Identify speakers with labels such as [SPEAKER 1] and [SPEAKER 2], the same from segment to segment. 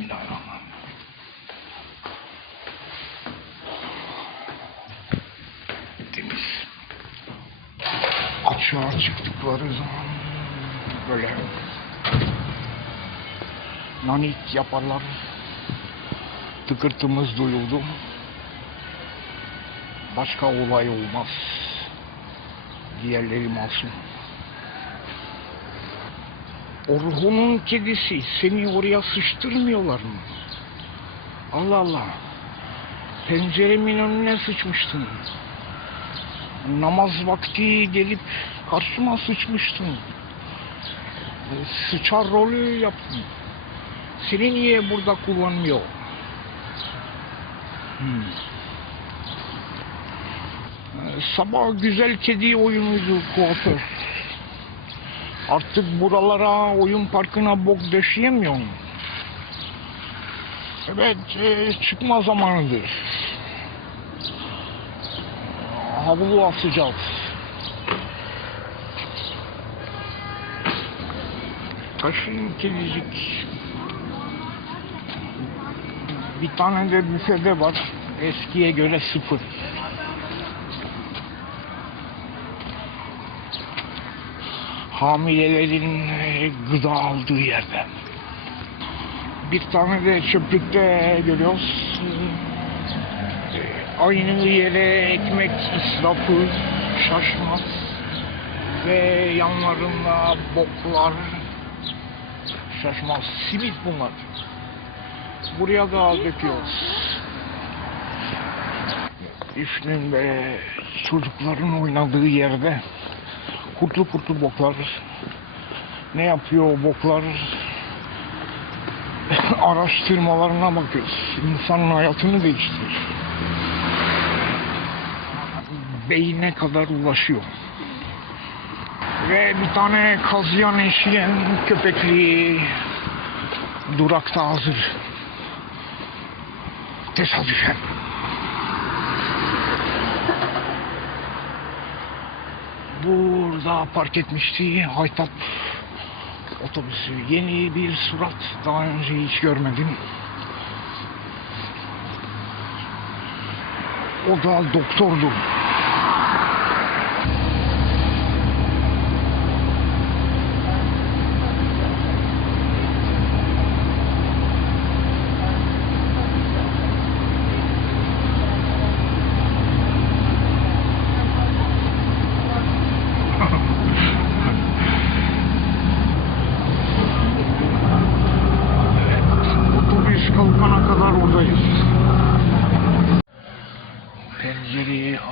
[SPEAKER 1] Bismillahirrahmanirrahim. Temiz. Açığa çıktıkları zaman böyle nanik yaparlar. Tıkırtımız duyuldu. Başka olay olmaz. Diğerleri masum. Orhun'un kedisi seni oraya sıçtırmıyorlar mı? Allah Allah. Penceremin önüne sıçmıştın. Namaz vakti gelip karşıma sıçmıştın. E, Sıçar rolü yaptın. Seni niye burada kullanmıyor? Hmm. E, Sabah güzel kedi oyunuydu kuaför. Artık buralara oyun parkına bok döşeyemiyor mu? Evet, e, çıkma zamanıdır. Havlu asacağız. Taşın kedicik. Bir tane de büfede var. Eskiye göre sıfır. Hamilelerin e, gıda aldığı yerde. Bir tane de çöplükte görüyoruz. E, Aynı yere ekmek israfı şaşmaz ve yanlarında boklar şaşmaz. Simit bunlar. Buraya da döküyoruz. Ve çocukların oynadığı yerde kurtlu kurtlu boklar. Ne yapıyor o boklar? Araştırmalarına bakıyoruz. İnsanın hayatını değiştirir. Beyine kadar ulaşıyor. Ve bir tane kazıyan eşeğin köpekli durakta hazır. Tesadüfen. Burada park etmişti Haytap otobüsü. Yeni bir surat daha önce hiç görmedim. O da doktordu.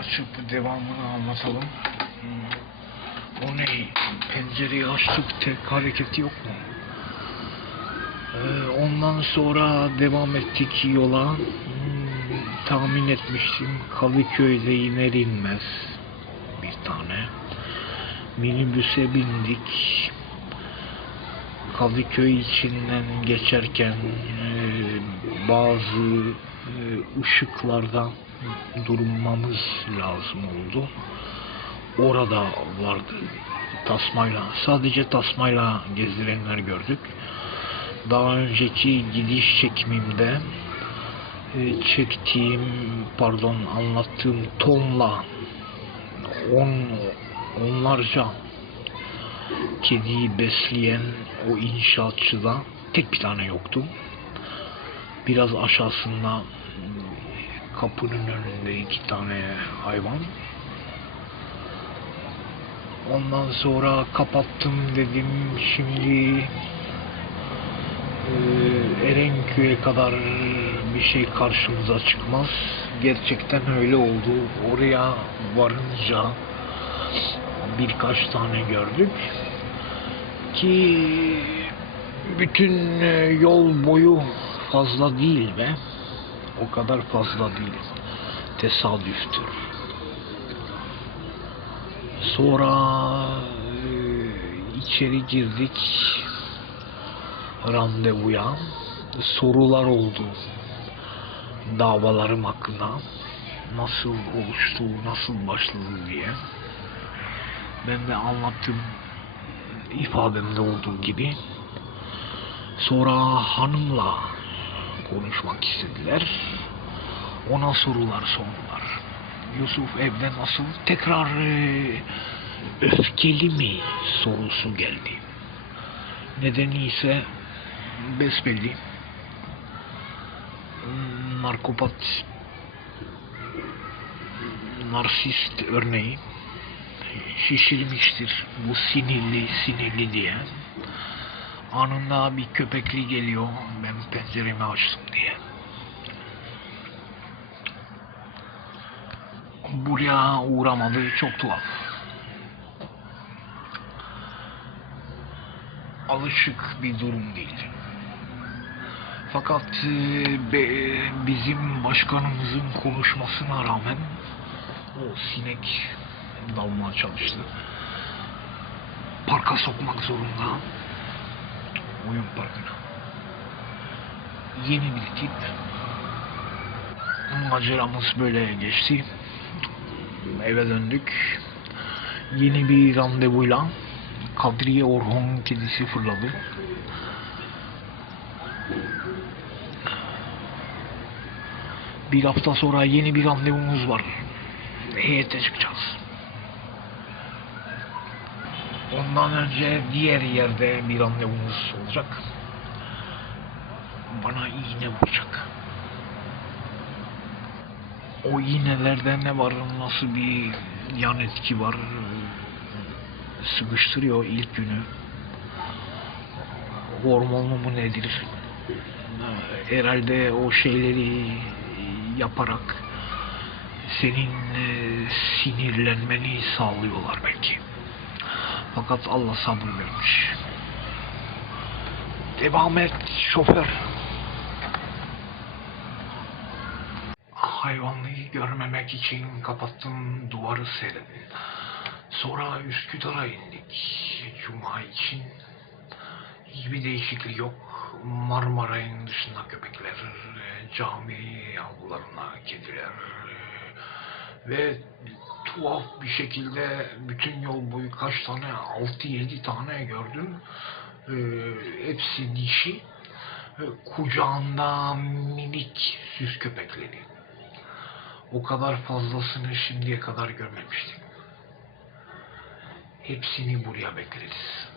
[SPEAKER 1] Açıp devamını anlatalım. Hmm. O ne? Pencereyi açtık tek hareketi yok mu? Ee, ondan sonra devam ettik yola. Hmm, tahmin etmiştim Kadıköy'de iner inmez bir tane. Minibüse bindik. Kadıköy içinden geçerken e, bazı e, ışıklarda durmamız lazım oldu. Orada vardı tasmayla, sadece tasmayla gezdirenler gördük. Daha önceki gidiş çekimimde e, çektiğim, pardon anlattığım tonla on, onlarca kediyi besleyen o inşaatçıda tek bir tane yoktu. Biraz aşağısında kapının önünde iki tane hayvan. Ondan sonra kapattım dedim şimdi eee, Erenköy'e kadar bir şey karşımıza çıkmaz. Gerçekten öyle oldu. Oraya varınca birkaç tane gördük ki bütün e, yol boyu fazla değil be. O kadar fazla değil. Tesadüftür. Sonra e, içeri girdik randevuya. Sorular oldu. Davalarım hakkında. Nasıl oluştu, nasıl başladı diye. Ben de anlattım ifademde olduğu gibi. Sonra hanımla konuşmak istediler. Ona sorular sordular. Yusuf evde nasıl? Tekrar e, öfkeli mi sorusu geldi. Nedeni ise besbelli. Narkopat narsist örneği şişirmiştir bu sinirli sinirli diye. Anında bir köpekli geliyor penceremi açtım diye. Buraya uğramadı çok tuhaf. Alışık bir durum değil. Fakat e, be- bizim başkanımızın konuşmasına rağmen o sinek dalmaya çalıştı. Parka sokmak zorunda. Oyun parkına. Yeni bir tip. Maceramız böyle geçti. Eve döndük. Yeni bir randevuyla Kadriye Orhon kedisi fırladı. Bir hafta sonra yeni bir randevumuz var. Heyete çıkacağız. Ondan önce diğer yerde bir randevumuz olacak. Bana iğne vuracak. O iğnelerde ne var, nasıl bir yan etki var, sıkıştırıyor ilk günü. Hormonlu mu nedir? Herhalde o şeyleri yaparak senin e, sinirlenmeni sağlıyorlar belki. Fakat Allah sabır vermiş. Devam et şoför. Hayvanlıyı görmemek için kapattım duvarı serin. Sonra Üsküdar'a indik. Cuma için hiçbir değişiklik yok. Marmaray'ın dışında köpekler, cami avlularına kediler ve tuhaf bir şekilde bütün yol boyu kaç tane 6-7 tane gördüm. E, hepsi dişi. E, kucağında minik süs köpekleri. O kadar fazlasını şimdiye kadar görmemiştim. Hepsini buraya bekleriz.